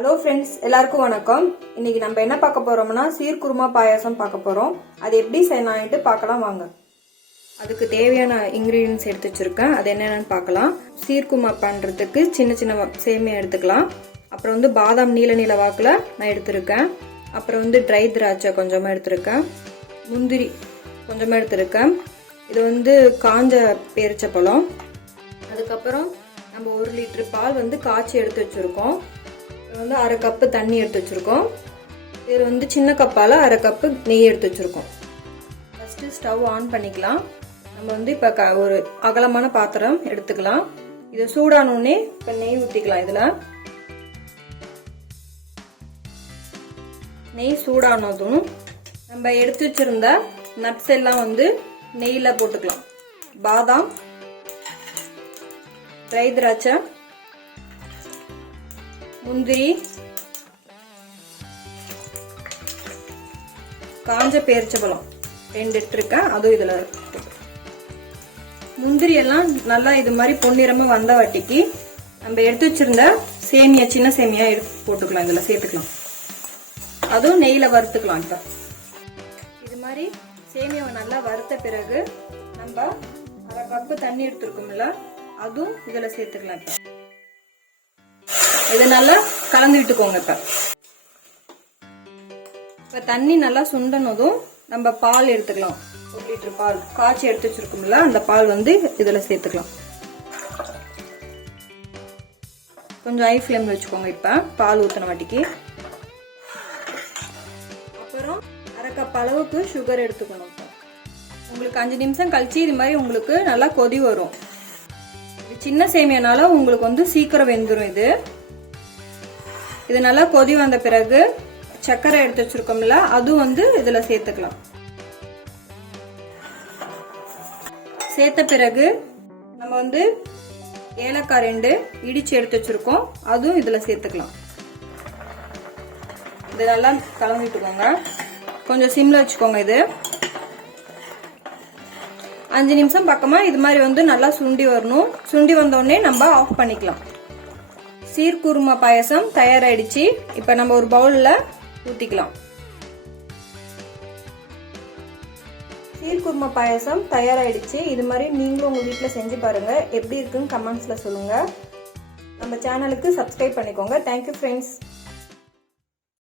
Hello friends, எல்லாருக்கும் வணக்கம். இன்னைக்கு நம்ம என்ன பார்க்க போறோம்னா சீர்குருமா பாயாசம் பார்க்க போறோம். அது எப்படி செய்யலாம்னு பார்க்கலாம் வாங்க. அதுக்கு தேவையான இன்கிரீடியன்ஸ் எடுத்து வச்சிருக்கேன். அது என்னென்னு பார்க்கலாம். சீர்குருமா பண்றதுக்கு சின்ன சின்ன சேமியா எடுத்துக்கலாம். அப்புறம் பாதாம் நீல நீல வாக்குல நான் எடுத்திருக்கேன். அப்புறம் ட்ரை திராட்சை கொஞ்சமா எடுத்திருக்கேன். முந்திரி கொஞ்சமா எடுத்திருக்கேன். இது காஞ்ச பேரிச்சப்பழம். அதுக்கப்புறம் நம்ம 1 லிட்டர் பால் காய்ச்சி எடுத்து வச்சிருக்கோம். அரை கப்பு தண்ணி எடுத்து வச்சிருக்கோம். இது சின்ன கப்பால அரை கப்பு நெய் எடுத்து வச்சிருக்கோம். ஃபர்ஸ்ட் ஸ்டவ் ஆன் பண்ணிக்கலாம். நம்ம இப்ப ஒரு அகலமான பாத்திரம் எடுத்துக்கலாம். இது சூடானோடனே இப்ப நெய் ஊத்திக்கலாம். இதுல நெய் சூடானதும் நம்ம எடுத்து வச்சிருந்த நட்ஸ் எல்லாம் நெய்ல போட்டுக்கலாம். பாதாம், ட்ரை திராட்சை, முந்திரி, காஞ்ச பேரிச்சப்பழம் 2 எடுத்துருக்கேன். அதுவும் இதுல முந்திரி எல்லாம் நல்லா இது மாதிரி பொன்னிறமா வந்த வாட்டிக்கு நம்ம எடுத்து வச்சிருந்த சேமியா, சின்ன சேமியா எடுத்து போட்டுக்கலாம். இதுல சேர்த்துக்கலாம். அதுவும் நெய்ல வறுத்துக்கலாம். இப்ப இது மாதிரி சேமியாவை நல்லா வறுத்த பிறகு நம்ம அரை கப்பு தண்ணி எடுத்துருக்கோம்ல, அதுவும் இதுல சேர்த்துக்கலாம். இதை நல்லா கலந்து விட்டுக்கோங்க. இப்ப தண்ணி நல்லா சுண்டனதும் நம்ம பால் எடுத்துக்கலாம். 1 லிட்டர் பால் காய்ச்சி எடுத்து வச்சிருக்கோம்ல, அந்த பால் இதுல சேர்த்துக்கலாம். கொஞ்சம் ஹை ஃப்ளேம்ல வச்சுக்கோங்க. இப்ப பால் ஊத்தின வாட்டிக்கு அப்புறம் அரை கப் அளவுக்கு சுகர் எடுத்துக்கணும். உங்களுக்கு 5 நிமிஷம் கழிச்சு இது மாதிரி உங்களுக்கு நல்லா கொதி வரும். சின்ன சேமியானால உங்களுக்கு சீக்கிரம் வெந்துடும். இது நல்லா கொதி வந்த பிறகு சர்க்கரை எடுத்து வச்சிருக்கோம்ல, அதுவும் இதுல சேர்த்துக்கலாம். சேர்த்த பிறகு நம்ம ஏலக்காய் 2 இடிச்சு எடுத்து வச்சிருக்கோம். அதுவும் இதுல சேர்த்துக்கலாம். இது நல்லா கலந்துட்டுக்கோங்க. கொஞ்சம் சிம்ல வச்சுக்கோங்க. இது 5 நிமிஷம் பக்கமா இது மாதிரி நல்லா சுண்டி வரணும். சுண்டி வந்தோடனே நம்ம ஆஃப் பண்ணிக்கலாம். சீர்குருமா பாயசம் தயாராயிடுச்சு. இப்ப நம்ம ஒரு பவுல்ல ஊத்திக்கலாம். சீர்குருமா பாயசம் தயாராயிடுச்சு. இது மாதிரி நீங்களும் உங்க வீட்டுல செஞ்சு பாருங்க. எப்படி இருக்குன்னு கமெண்ட்ஸ்ல சொல்லுங்க. நம்ம சேனலுக்கு சப்ஸ்கிரைப் பண்ணிக்கோங்க. Thank you friends.